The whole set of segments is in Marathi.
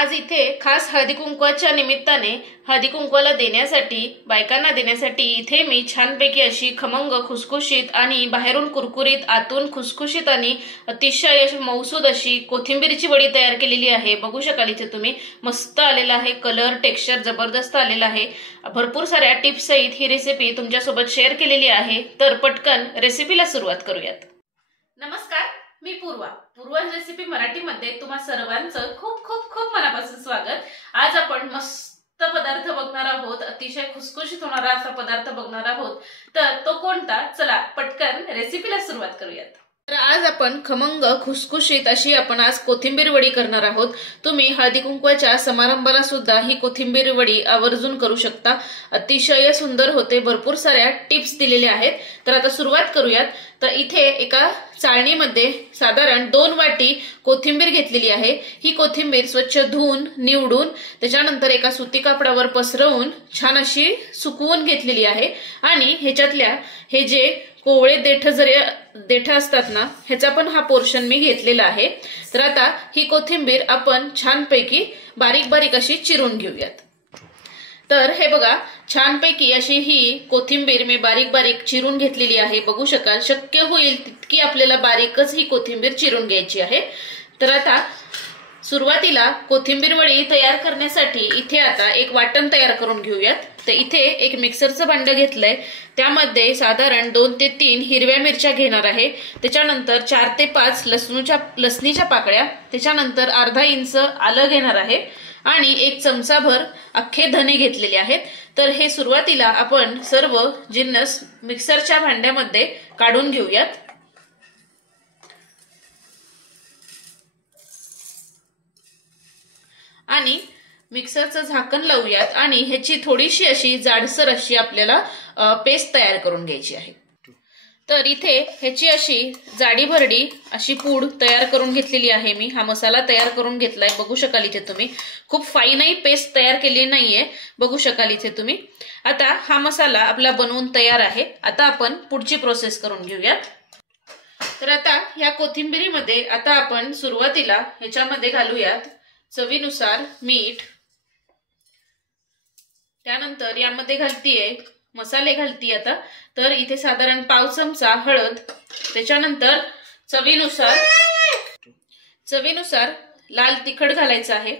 आज इथे खास हळदी कुंकवाच्या निमित्ताने हळदी कुंकवाला देण्यासाठी बायकांना देण्यासाठी इथे मी छानपैकी अशी खमंग खुसखुशीत आणि बाहेरून कुरकुरीत आतून खुसखुशीत आणि अतिशय मौसूद अशी कोथिंबीरची वडी तयार केलेली आहे। बघू शकाल इथे तुम्ही मस्त आलेला आहे, कलर टेक्स्चर जबरदस्त आलेला आहे। भरपूर साऱ्या टिप्स सहित ही रेसिपी तुमच्यासोबत शेअर केलेली आहे। तर पटकन रेसिपीला सुरुवात करूयात। नमस्कार, मी पूर्वा रेसिपी मराठीमध्ये तुम्हा सर्वांचं खूप खूप खूप मनापासून स्वागत। आज आपण मस्त पदार्थ बघणार आहोत, अतिशय खुसखुशीत होणारा असा पदार्थ बघणार आहोत। तर तो कोणता, चला पटकन रेसिपीला सुरुवात करूयात। तर आज आपण खमंग खुसखुशीत अशी आपण आज कोथिंबीर वडी करणार आहोत। तुम्ही हळदी कुंकवाच्या समारंभाला सुद्धा ही कोथिंबीर वडी आवर्जून करू शकता, अतिशय सुंदर होते। भरपूर साऱ्या टिप्स दिलेल्या आहेत। तर आता सुरुवात करूयात। तर इथे एका चाळणीमध्ये साधारण 2 वाटी कोथिंबीर घेतलेली आहे। ही कोथिंबीर स्वच्छ धुवून निवडून त्याच्यानंतर एका सुती कापडावर पसरवून छान अशी सुकवून घेतलेली आहे। आणि ह्याच्यातल्या हे जे कोवळे देठ असतात ना, ह्याचा पण हा पोर्शन मी घेतलेला आहे। तर आता ही कोथिंबीर आपण छानपैकी बारीक बारीक अशी चिरून घेऊयात। तर हे बघा, छानपैकी अशी ही कोथिंबीर मी बारीक बारीक चिरून घेतलेली आहे। बघू शकाल, शक्य होईल तितकी आपल्याला बारीकच ही कोथिंबीर चिरून घ्यायची आहे। तर आता सुरुवातीला कोथिंबीर वडी तयार करण्यासाठी इथे आता एक वाटण तयार करून घेऊयात। तर इथे एक मिक्सरचं भांडं घेतलंय, त्यामध्ये साधारण 2 ते 3 हिरव्या मिरच्या घेणार आहे। त्याच्यानंतर 4 ते 5 लसणीच्या पाकळ्या, त्याच्यानंतर अर्धा इंच आलं घेणार आहे आणि 1 चमचाभर अख्खे धने घेतलेले आहेत। तर हे सुरुवातीला आपण सर्व जिन्नस मिक्सरच्या भांड्यामध्ये काढून घेऊयात। आणि मिक्सरचं झाकण लावूयात आणि ह्याची थोडीशी अशी जाडसर अशी आपल्याला पेस्ट तयार करून घ्यायची आहे। तर इथे ह्याची अशी जाडी भरडी अशी पूड तयार करून घेतलेली आहे मी। हा मसाला तयार करून घेतलाय, बघू शकाल इथे तुम्ही। खूप फाईनही पेस्ट तयार केली नाहीये, बघू शकाल इथे तुम्ही। आता हा मसाला आपला बनवून तयार आहे। आता आपण पुढची प्रोसेस करून घेऊयात। तर आता ह्या कोथिंबीरीमध्ये आता आपण सुरुवातीला ह्याच्यामध्ये घालूयात चवीनुसार मीठ, त्यानंतर यामध्ये घालतीये मसाले घालतीये आता। तर इथे साधारण पाव चमचा हळद, त्याच्यानंतर चवीनुसार लाल तिखट घालायचं आहे।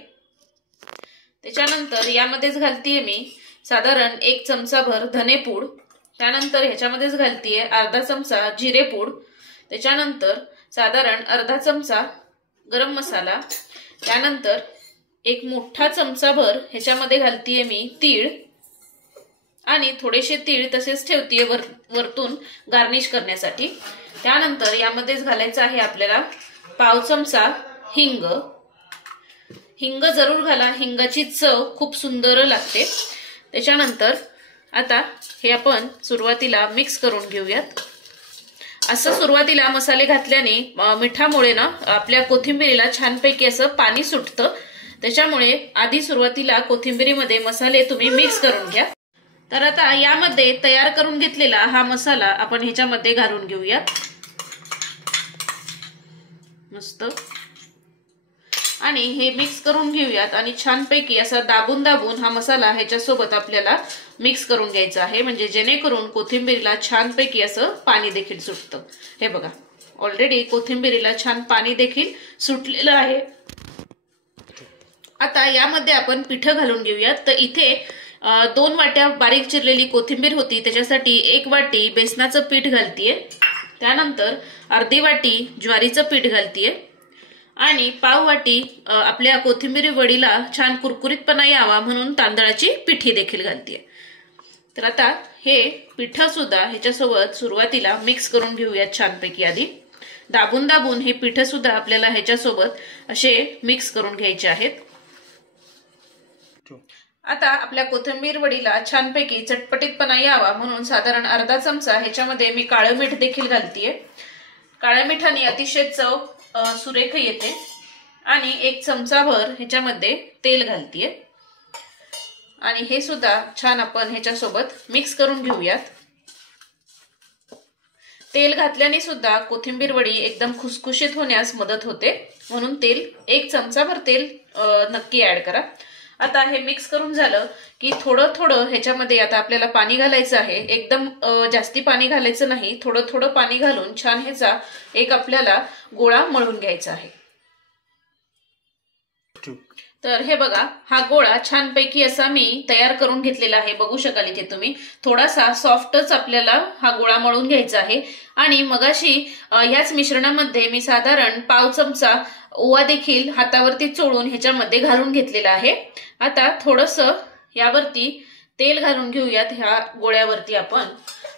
त्याच्यानंतर यामध्येच घालतीये मी साधारण 1 चमचाभर धनेपूड, त्यानंतर ह्याच्यामध्येच घालतीये अर्धा चमचा जिरेपूड, त्याच्यानंतर साधारण अर्धा चमचा गरम मसाला, त्यानंतर 1 मोठा चमचाभर ह्याच्यामध्ये घालतीये मी तीळ आणि थोडेसे तीळ तसेच ठेवतीये वरतून गार्निश करण्यासाठी। त्यानंतर यामध्येच घालायचं आहे आपल्याला पाव चमचा हिंग। हिंग जरूर घाला, हिंगाची चव खूप सुंदर लागते। त्याच्यानंतर आता हे आपण सुरुवातीला मिक्स करून घेऊयात। असं सुरुवातीला मसाले घातल्याने मिठामुळे ना आपल्या कोथिंबीरीला छानपैकी असं पाणी सुटतं, त्याच्यामुळे आधी सुरुवातीला कोथिंबीरीमध्ये मसाले तुम्ही मिक्स करून घ्या। तर आता यामध्ये तयार करून घेतलेला हा मसाला आपण ह्याच्यामध्ये घालून घेऊयात मस्त, आणि हे मिक्स करून घेऊयात। आणि छानपैकी असा दाबून हा मसाला ह्याच्यासोबत आपल्याला मिक्स करून घ्यायचा आहे, म्हणजे जेणेकरून कोथिंबीरीला छानपैकी असं पाणी देखील सुटतं। हे बघा, ऑलरेडी कोथिंबीरीला छान पाणी देखील सुटलेलं आहे। आता यामध्ये आपण पिठं घालून घेऊयात। तर इथे 2 वाट्या बारीक चिरलेली कोथिंबीर होती, त्याच्यासाठी 1 वाटी बेसनाचं पीठ घालतीये, त्यानंतर अर्धी वाटी ज्वारीचं पीठ घालतीये आणि पाव वाटी आपल्या कोथिंबीर वडीला छान कुरकुरीतपणा यावा म्हणून तांदळाची पिठी देखील घालतीये। तर आता हे पिठं सुद्धा ह्याच्यासोबत सुरुवातीला मिक्स करून घेऊयात छानपैकी। आधी दाबून हे पिठं सुद्धा आपल्याला ह्याच्यासोबत असे मिक्स करून घ्यायचे आहेत। आता आपल्या कोथिंबीर वडीला छानपैकी चटपटीतपणा यावा म्हणून साधारण अर्धा चमचा ह्याच्यामध्ये मी काळं मीठ देखील घालतीये। काळ्या मिठाने अतिशय चव सुरेख येते। आणि 1 चमचाभर ह्याच्यामध्ये तेल घालतीये आणि हे सुद्धा छान आपण ह्याच्यासोबत मिक्स करून घेऊयात। तेल घातल्याने सुद्धा कोथिंबीर वडी एकदम खुसखुशीत होण्यास मदत होते। म्हणून तेल 1 चमचाभर तेल नक्की ऍड करा। आता हे मिक्स करून झालं की थोडं थोडं ह्याच्यामध्ये आता आपल्याला पाणी घालायचं आहे। एकदम जास्ती पाणी घालायचं नाही, थोडं थोडं पाणी घालून छान ह्याचा एक आपल्याला गोळा मळून घ्यायचा आहे। तर हे बघा, हा गोळा छानपैकी असा मी तयार करून घेतलेला आहे। बघू शकाल इथे तुम्ही थोडासा सॉफ्टच आपल्याला हा गोळा मळून घ्यायचा आहे। आणि मगाशी ह्याच मिश्रणामध्ये मी साधारण पाव चमचा ओवा देखील हातावरती चोळून ह्याच्यामध्ये घालून घेतलेला आहे। आता थोडंसं यावरती तेल घालून घेऊयात ह्या गोळ्यावरती आपण,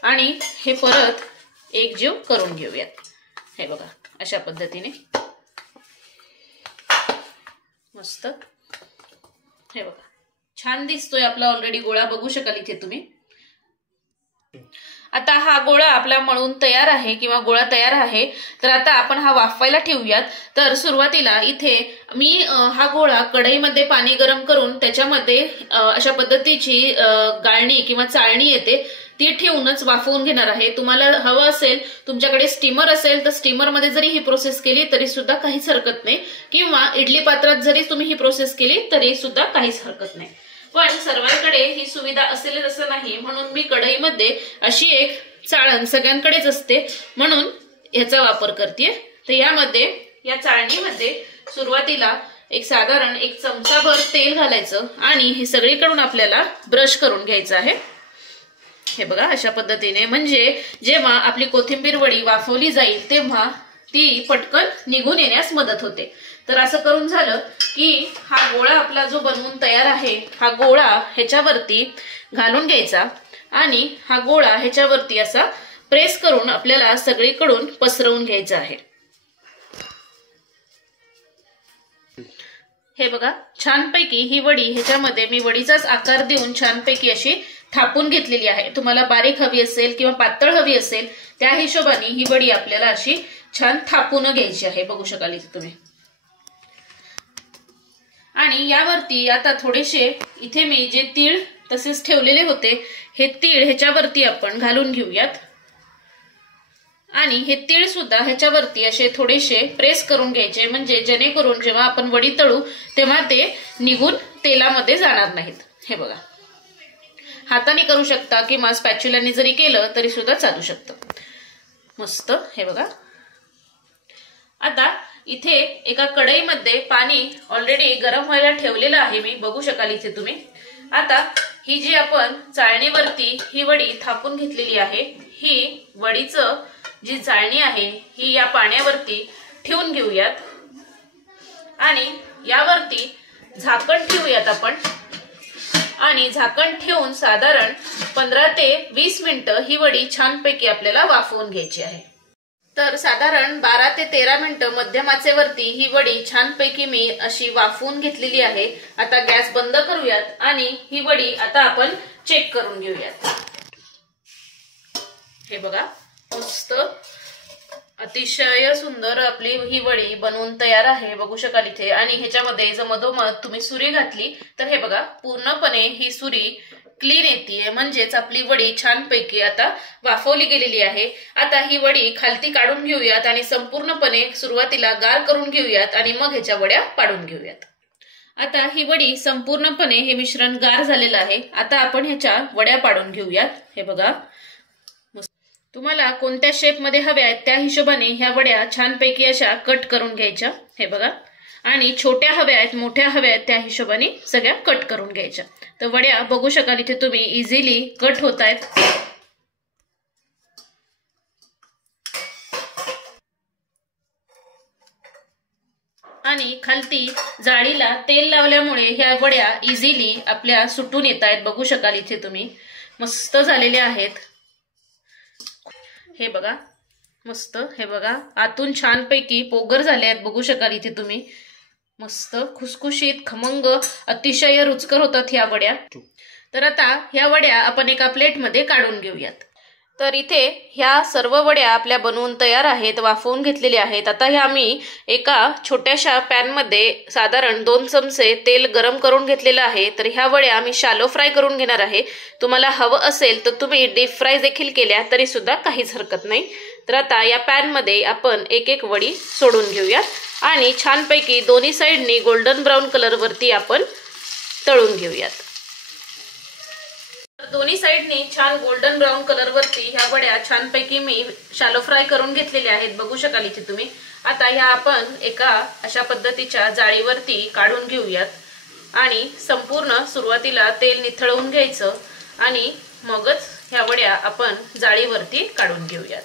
आणि हे परत एकजीव करून घेऊयात। हे बघा अशा पद्धतीने मस्त, हे बघा छान दिसतोय आपला ऑलरेडी गोळा, बघू शकाल इथे तुम्ही। आता हा गोळा आपला मळून तयार आहे किंवा गोळा तयार आहे। तर आता आपण हा वाफवायला ठेवूयात। तर सुरुवातीला इथे मी हा गोळा कढईमध्ये पाणी गरम करून त्याच्यामध्ये अशा पद्धतीची गाळणी किंवा चाळणी येते ती ठेवूनच वाफवून घेणार आहे। तुम्हाला हवं असेल, तुमच्याकडे स्टीमर असेल तर स्टीमरमध्ये जरी ही प्रोसेस केली तरी सुद्धा काहीच हरकत नाही, किंवा इडली पात्रात जरी तुम्ही ही प्रोसेस केली तरी सुद्धा काहीच हरकत नाही। पण सर्वांकडे ही सुविधा असेल असं नाही, म्हणून मी कढईमध्ये अशी एक चाळण सगळ्यांकडेच असते म्हणून ह्याचा वापर करते। तर यामध्ये या चाळणीमध्ये सुरुवातीला एक साधारण 1 चमचाभर तेल घालायचं आणि हे सगळीकडून आपल्याला ब्रश करून घ्यायचं आहे। हे बघा अशा पद्धतीने, म्हणजे जेव्हा आपली कोथिंबीर वडी वाफवली जाईल तेव्हा ती पटकन निघून येण्यास मदत होते। तर असं करून झालं की हा गोळा आपला जो बनवून तयार आहे, हा गोळा ह्याच्यावरती घालून घ्यायचा आणि हा गोळा ह्याच्यावरती असा प्रेस करून आपल्याला सगळीकडून पसरवून घ्यायचा आहे। हे बघा छानपैकी ही वडी ह्याच्यामध्ये मी वडीचाच आकार देऊन छानपैकी अशी थापून घेतलेली आहे। तुम्हाला बारीक हवी असेल किंवा पातळ हवी असेल त्या हिशोबाने ही वडी आपल्याला अशी छान थापून घ्यायची आहे, बघू शकाल इथे तुम्ही। आणि यावरती आता थोडेसे इथे मी जे तीळ तसेच ठेवलेले होते हे तीळ ह्याच्यावरती आपण घालून घेऊयात आणि हे तीळ सुद्धा ह्याच्यावरती असे थोडेसे प्रेस करून घ्यायचे, म्हणजे जेणेकरून जेव्हा आपण वडी तळू तेव्हा ते निघून तेलामध्ये जाणार नाहीत। हे बघा हाताने करू शकता किंवा स्पॅच्युलाने जरी केलं तरी सुद्धा चालू शकतं। मस्त, हे बघा आता इथे एका कढईमध्ये पाणी ऑलरेडी गरम व्हायला ठेवलेलं आहे मी, बघू शकाल इथे तुम्ही। आता ही जी आपण चाळणीवरती ही वडी थापून घेतलेली आहे, ही वडीचं जी चाळणी आहे ही या पाण्यावरती ठेवून घेऊयात आणि यावरती झाकण ठेवूयात आपण, आणि झाकण ठेवून साधारण 15 ते 20 मिनिटं ही वडी छानपैकी आपल्याला वाफवून घ्यायची आहे। तर साधारण 12 ते 13 मिनिटं मध्यम आचेवरती ही वडी छानपैकी मी अशी वाफवून घेतलेली आहे। आता गॅस बंद करूयात आणि ही वडी आता आपण चेक करून घेऊयात। हे बघा मस्त अतिशय सुंदर आपली ही वडी बनवून तयार आहे, बघू शकाल इथे। आणि ह्याच्यामध्ये जर मधोमध तुम्ही सुरी घातली तर हे बघा पूर्णपणे ही सुरी क्लीन येते, म्हणजेच आपली वडी छानपैकी आता वाफवली गेलेली आहे। आता ही वडी खालती काढून घेऊयात आणि संपूर्णपणे सुरुवातीला गार करून घेऊयात आणि मग ह्याच्या वड्या पाडून घेऊयात। आता ही वडी संपूर्णपणे हे मिश्रण गार झालेलं आहे। आता आपण ह्याच्या वड्या पाडून घेऊयात। हे बघा तुम्हाला कोणत्या शेप मध्ये हव्या आहेत त्या हिशोबाने ह्या वड्या छानपैकी अशा कट करून घ्यायच्या। हे बघा, आणि छोट्या हव्या आहेत मोठ्या हव्या आहेत त्या हिशोबाने सगळ्या कट करून घ्यायच्या। तर वड्या बघू शकाल इथे तुम्ही इझिली कट होत आहेत। आणि खालती जाळीला तेल लावल्यामुळे ह्या वड्या इझिली आपल्या सुटून येत आहेत, बघू शकाल इथे तुम्ही। मस्त झालेल्या आहेत, हे बघा मस्त। हे बघा आतून छानपैकी पोगर झाले आहेत, बघू शकाल इथे तुम्ही। मस्त खुसखुशीत खमंग अतिशय रुचकर होतात ह्या वड्या। तर आता ह्या वड्या आपण एका प्लेटमध्ये काढून घेऊयात। तर इथे ह्या सर्व वड्या आपल्या बनवून तयार आहेत, वाफवून घेतलेल्या आहेत। आता ह्या मी एका छोट्याशा पॅनमध्ये साधारण 2 चमचे तेल गरम करून घेतलेलं आहे। तर ह्या वड्या मी शॅलो फ्राय करून घेणार आहे। तुम्हाला हवं असेल तर तुम्ही डीप फ्राय देखील केल्या तरी सुद्धा काहीच हरकत नाही। तर आता या पॅन मध्ये आपण एक एक वडी सोडून घेऊयात आणि छानपैकी दोन्ही साइडनी गोल्डन ब्राऊन कलर वरती आपण तळून घेऊयात। दोन्ही साइडनी छान गोल्डन ब्राऊन कलर वरती ह्या वड्या छानपैकी मी शॅलो फ्राय करून घेतलेल्या आहेत, बघू शकाल इथे तुम्ही। आता ह्या आपण एका अशा पद्धतीच्या जाळीवरती काढून घेऊयात आणि संपूर्ण सुरुवातीला तेल निथळवून घ्यायचं आणि मगच ह्या वड्या आपण जाळीवरती काढून घेऊयात।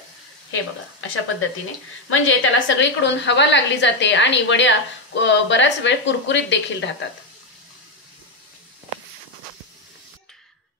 हे बघा अशा पद्धतीने, म्हणजे त्याला सगळीकडून हवा लागली जाते आणि वड्या बराच वेळ कुरकुरीत देखील राहतात।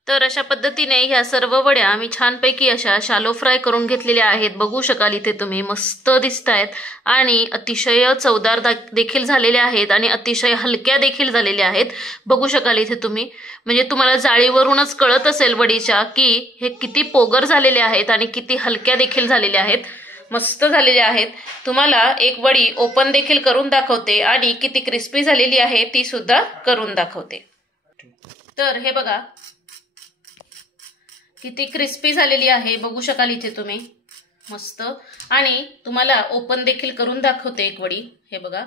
तर अशा पद्धतीने ह्या सर्व वड्या मी छानपैकी अशा शॅलो फ्राय करून घेतलेल्या आहेत, बघू शकाल इथे तुम्ही। मस्त दिसतायत आणि अतिशय चवदार देखील झालेल्या आहेत आणि अतिशय हलक्या देखील झालेल्या आहेत, बघू शकाल इथे तुम्ही। म्हणजे तुम्हाला जाळीवरूनच कळत असेल वडीच्या की हे किती पोगर झालेले आहेत आणि किती हलक्या देखील झालेल्या आहेत, मस्त झालेल्या आहेत। तुम्हाला एक वडी ओपन देखील करून दाखवते आणि किती क्रिस्पी झालेली आहे ती सुद्धा करून दाखवते। तर हे बघा किती क्रिस्पी झालेली आहे, बघू शकाल इथे तुम्ही मस्त। आणि तुम्हाला ओपन देखील करून दाखवते एक वडी। हे बघा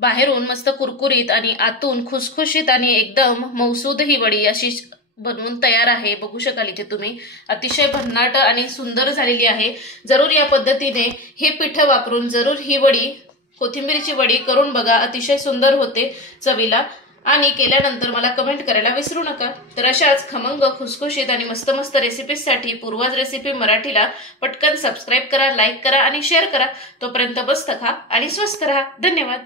बाहेरून मस्त कुरकुरीत आणि आतून खुसखुशीत आणि एकदम मौसूद ही वडी अशी बनवून तयार आहे, बघू शकाल इथे तुम्ही। अतिशय भन्नाट आणि सुंदर झालेली आहे। जरूर या पद्धतीने हे पीठ वापरून जरूर ही वडी, कोथिंबीरची वडी करून बघा, अतिशय सुंदर होते चवीला। आणि केल्यानंतर मला कमेंट करायला विसरू नका। तर अशाच खमंग खुसखुशीत आणि मस्त मस्त रेसिपीजसाठी पूर्वाज रेसिपी मराठीला पटकन सबस्क्राईब करा, लाईक करा आणि शेअर करा। तोपर्यंत मस्त खा आणि स्वस्त रहा। धन्यवाद।